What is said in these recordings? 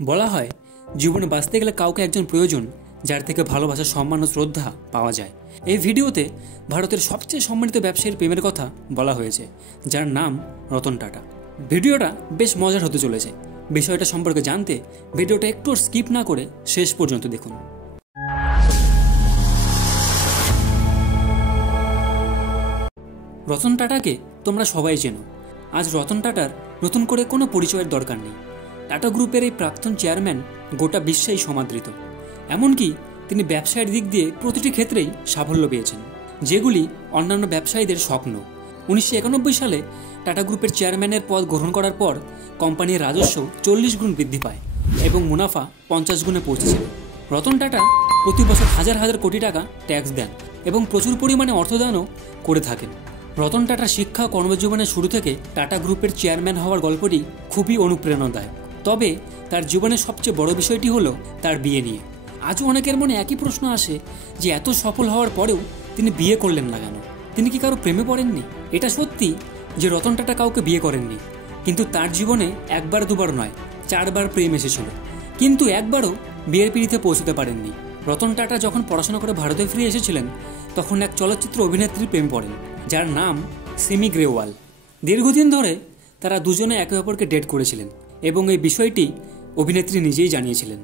বলা হয় জীবনে বাঁচতে গেলে কাউকে একজন প্রয়োজন যার থেকে ভালোবাসা, সম্মান ও শ্রদ্ধা পাওয়া যায়। এই ভিডিওতে ভারতের সবচেয়ে সম্মানিত ব্যবসায়ীর প্রেমের কথা বলা হয়েছে, যার নাম রতন টাটা। ভিডিওটা বেশ মজার হতে চলেছে। বিষয়টা সম্পর্কে জানতে ভিডিওটা একটু স্কিপ না করে শেষ পর্যন্ত দেখুন। রতন টাটাকে তোমরা সবাই চেনো। আজ রতন টাটার নতুন করে কোনো পরিচয়ের দরকার নেই। টাটা গ্রুপের এই প্রাক্তন চেয়ারম্যান গোটা বিশ্বেই সমাদৃত। এমনকি তিনি ব্যবসায়ের দিক দিয়ে প্রতিটি ক্ষেত্রেই সাফল্য পেয়েছেন, যেগুলি অন্যান্য ব্যবসায়ীদের স্বপ্ন। 1991 সালে টাটা গ্রুপের চেয়ারম্যানের পদ গ্রহণ করার পর কোম্পানির রাজস্ব 40 গুণ বৃদ্ধি পায় এবং মুনাফা 50 গুণে পৌঁছেছিল। রতন টাটা প্রতি বছর হাজার হাজার কোটি টাকা ট্যাক্স দেন এবং প্রচুর পরিমাণে অর্থদানও করে থাকেন। রতন টাটার শিক্ষা ও কর্মজীবনের শুরু থেকে টাটা গ্রুপের চেয়ারম্যান হওয়ার গল্পটি খুবই অনুপ্রেরণাদায়ক। তবে তার জীবনের সবচেয়ে বড় বিষয়টি হলো তার বিয়ে নিয়ে। আজও অনেকের মনে একই প্রশ্ন আসে যে এত সফল হওয়ার পরেও তিনি বিয়ে করলেন না কেন? তিনি কি কারো প্রেমে পড়েননি? এটা সত্যি যে রতন টাটা কাউকে বিয়ে করেননি, কিন্তু তার জীবনে একবার দুবার নয় 4 বার প্রেম এসেছিল, কিন্তু একবারও বিয়ের পিড়িতে পৌঁছতে পারেননি। রতন টাটা যখন পড়াশোনা করে ভারতে ফিরে এসেছিলেন, তখন এক চলচ্চিত্র অভিনেত্রীর প্রেমে পড়েন, যার নাম সিমি গ্রেওয়াল। দীর্ঘদিন ধরে তারা দুজনে একে অপরকে ডেট করেছিলেন এবং এই বিষয়টি অভিনেত্রী নিজেই জানিয়েছিলেন।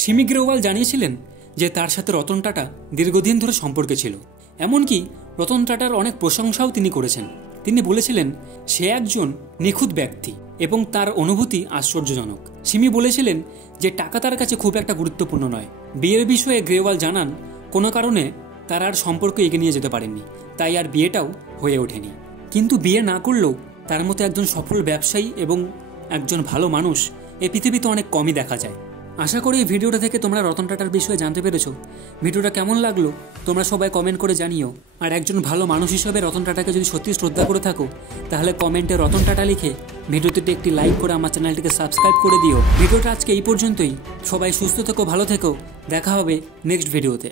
সিমি গ্রেওয়াল জানিয়েছিলেন যে তার সাথে রতন টাটা দীর্ঘদিন ধরে সম্পর্কে ছিল। এমনকি রতন টাটার অনেক প্রশংসাও তিনি করেছেন। তিনি বলেছিলেন সে একজন নিখুঁত ব্যক্তি এবং তার অনুভূতি আশ্চর্যজনক। সিমি বলেছিলেন যে টাকা তার কাছে খুব একটা গুরুত্বপূর্ণ নয়। বিয়ের বিষয়ে গ্রেওয়াল জানান কোনো কারণে তারা আর সম্পর্ক এগিয়ে নিয়ে যেতে পারেননি, তাই আর বিয়েটাও হয়ে ওঠেনি। কিন্তু বিয়ে না করলেও তার মতো একজন সফল ব্যবসায়ী এবং একজন ভালো মানুষ এই পৃথিবীতে অনেক কমই দেখা যায়। আশা করি এই ভিডিওটা থেকে তোমরা রতন টাটার বিষয়ে জানতে পেরেছো। ভিডিওটা কেমন লাগলো তোমরা সবাই কমেন্ট করে জানিও। আর একজন ভালো মানুষ হিসেবে রতন টাটাকে যদি সত্যি শ্রদ্ধা করে থাকো, তাহলে কমেন্টে রতন টাটা লিখে ভিডিওটিতে একটি লাইক করে আমার চ্যানেলটিকে সাবস্ক্রাইব করে দিও। ভিডিওটা আজকে এই পর্যন্তই। সবাই সুস্থ থেকো, ভালো থেকো। দেখা হবে নেক্সট ভিডিওতে।